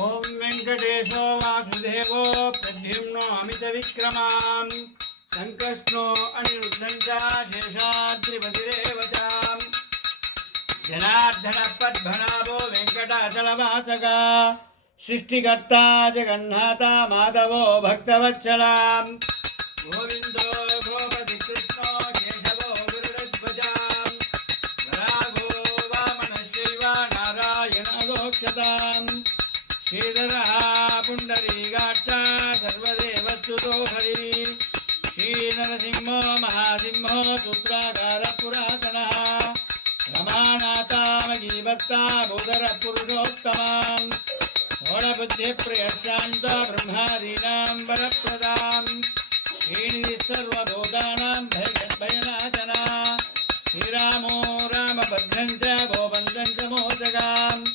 ओम वेंकटेशो वासुदेवो प्रद्युम्नो अमितविक्रमां संकष्णो अनिरुद्धं च शेषाद्रिपतिरेव च जनार्दन पद्मनाभो वेंकटाचलवासका सृष्टिकर्ता जगन्नाथा माधवो भक्तवत्सला गोविंदो गोपति कृष्णो केशवो गरुडध्वजा वराहो वामनशैव नारायणगोक्षताम् श्रीधरः पुण्डरीकाक्ष सर्वदेवस्तुतो हरिः श्रीनरसिंहो महासिंहो सूत्राकारपुरातनः रमानाथामजीभर्ता भूधरपुरुषोत्तमान् षोडबुद्धिप्रियश्चान्त ब्रह्मादीनां वरप्रदां श्रीनिधिः सर्वभूतानां भयनाशना श्रीरामो रामभद्रं च गोवन्दं च मोचकाम्